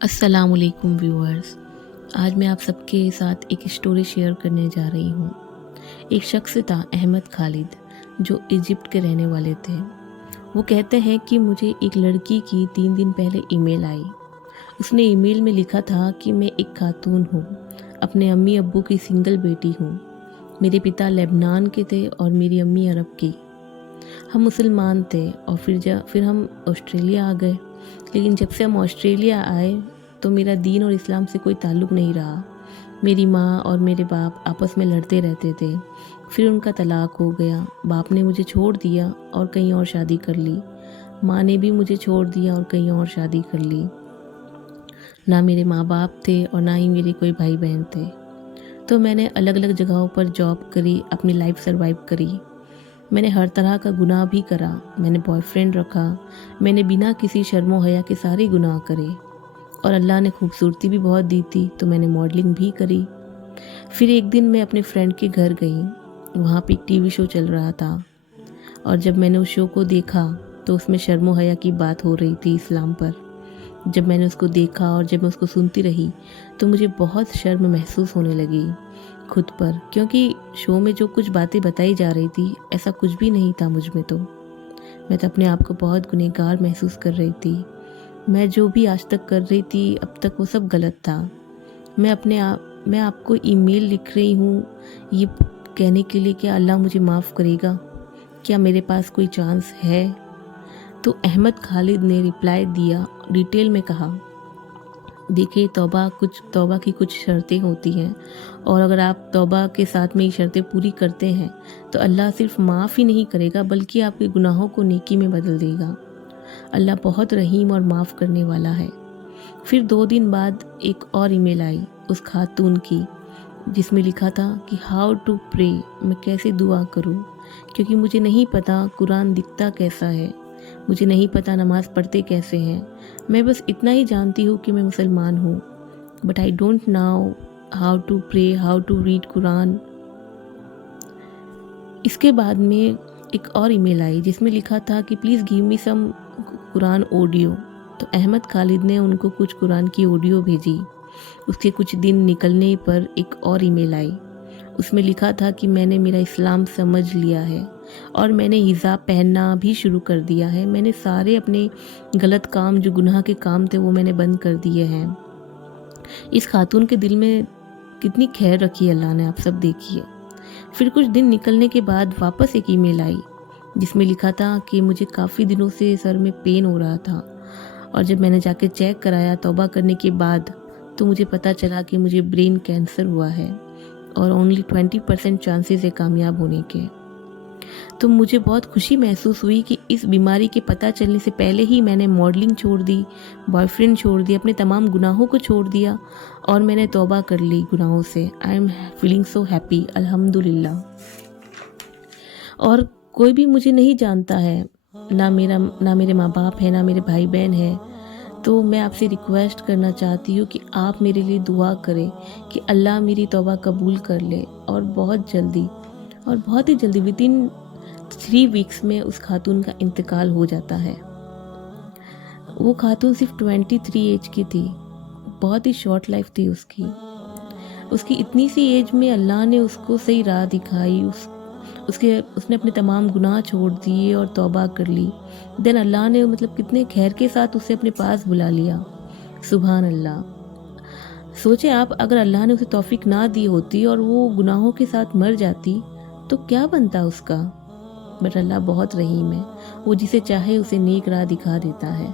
अस्सलाम वालेकुम व्यूअर्स। आज मैं आप सबके साथ एक स्टोरी शेयर करने जा रही हूँ। एक शख्स था अहमद खालिद, जो इजिप्ट के रहने वाले थे। वो कहते हैं कि मुझे एक लड़की की 3 दिन पहले ईमेल आई। उसने ईमेल में लिखा था कि मैं एक खातून हूँ, अपने अम्मी अब्बू की सिंगल बेटी हूँ। मेरे पिता लेबनान के थे और मेरी अम्मी अरब की। हम मुसलमान थे और फिर हम ऑस्ट्रेलिया आ गए। लेकिन जब से हम ऑस्ट्रेलिया आए तो मेरा दीन और इस्लाम से कोई ताल्लुक़ नहीं रहा। मेरी माँ और मेरे बाप आपस में लड़ते रहते थे। फिर उनका तलाक हो गया। बाप ने मुझे छोड़ दिया और कहीं और शादी कर ली। माँ ने भी मुझे छोड़ दिया और कहीं और शादी कर ली। ना मेरे माँ बाप थे और ना ही मेरे कोई भाई बहन थे। तो मैंने अलग अलग जगहों पर जॉब करी, अपनी लाइफ सर्वाइव करी। मैंने हर तरह का गुनाह भी करा। मैंने बॉयफ्रेंड रखा। मैंने बिना किसी शर्मो हया के सारे गुनाह करे। और अल्लाह ने खूबसूरती भी बहुत दी थी, तो मैंने मॉडलिंग भी करी। फिर एक दिन मैं अपने फ्रेंड के घर गई। वहाँ पे एक टीवी शो चल रहा था और जब मैंने उस शो को देखा तो उसमें शर्मो हया की बात हो रही थी इस्लाम पर। जब मैंने उसको देखा और जब मैं उसको सुनती रही तो मुझे बहुत शर्म महसूस होने लगी खुद पर, क्योंकि शो में जो कुछ बातें बताई जा रही थी ऐसा कुछ भी नहीं था मुझ में। तो मैं तो अपने आप को बहुत गुनहगार महसूस कर रही थी। मैं जो भी आज तक कर रही थी अब तक वो सब गलत था। मैं आपको ईमेल लिख रही हूँ ये कहने के लिए कि अल्लाह मुझे माफ़ करेगा, क्या मेरे पास कोई चांस है। तो अहमद खालिद ने रिप्लाई दिया, डिटेल में कहा, देखिए तौबा की कुछ शर्तें होती हैं और अगर आप तौबा के साथ में ये शर्तें पूरी करते हैं तो अल्लाह सिर्फ माफ़ ही नहीं करेगा बल्कि आपके गुनाहों को नेकी में बदल देगा। अल्लाह बहुत रहीम और माफ़ करने वाला है। फिर 2 दिन बाद एक और ईमेल आई उस खातून की, जिसमें लिखा था कि हाउ टू प्रे, मैं कैसे दुआ करूं, क्योंकि मुझे नहीं पता कुरान दिखता कैसा है, मुझे नहीं पता नमाज़ पढ़ते कैसे हैं। मैं बस इतना ही जानती हूँ कि मैं मुसलमान हूँ, but I don't know how to pray, how to read Quran. इसके बाद में एक और ईमेल आई जिसमें लिखा था कि please give me some Quran audio. तो अहमद खालिद ने उनको कुछ कुरान की ऑडियो भेजी। उसके कुछ दिन निकलने पर एक और ईमेल आई। उसमें लिखा था कि मैंने मेरा इस्लाम समझ लिया है और मैंने हिजाब पहनना भी शुरू कर दिया है। मैंने सारे अपने गलत काम, जो गुनाह के काम थे, वो मैंने बंद कर दिए हैं। इस खातून के दिल में कितनी खैर रखी है अल्लाह ने, आप सब देखिए। फिर कुछ दिन निकलने के बाद वापस एक ईमेल आई जिसमें लिखा था कि मुझे काफ़ी दिनों से सर में पेन हो रहा था और जब मैंने जाके चेक कराया तौबा करने के बाद तो मुझे पता चला कि मुझे ब्रेन कैंसर हुआ है और ओनली 20% चांसेस है कामयाब होने के। तो मुझे बहुत खुशी महसूस हुई कि इस बीमारी के पता चलने से पहले ही मैंने मॉडलिंग छोड़ दी, बॉयफ्रेंड छोड़ दिया, अपने तमाम गुनाहों को छोड़ दिया और मैंने तौबा कर ली गुनाहों से। I am feeling so happy, अल्हम्दुलिल्लाह। और कोई भी मुझे नहीं जानता है, ना मेरे माँ बाप है, ना मेरे भाई बहन है। तो मैं आपसे रिक्वेस्ट करना चाहती हूँ कि आप मेरे लिए दुआ करें कि अल्लाह मेरी तौबा कबूल कर ले और बहुत ही जल्दी विदिन 3 वीक्स में उस खातून का इंतकाल हो जाता है। वो खातून सिर्फ 23 एज की थी। बहुत ही शॉर्ट लाइफ थी उसकी इतनी सी एज में अल्लाह ने उसको सही राह दिखाई। उसने अपने तमाम गुनाह छोड़ दिए और तौबा कर ली। देन अल्लाह ने कितने खैर के साथ उसे अपने पास बुला लिया। सुभान अल्लाह। सोचे आप, अगर अल्लाह ने उसे तौफीक ना दी होती और वो गुनाहों के साथ मर जाती तो क्या बनता उसका। बट अल्लाह बहुत रहीम है, वो जिसे चाहे उसे नेक राह दिखा देता है।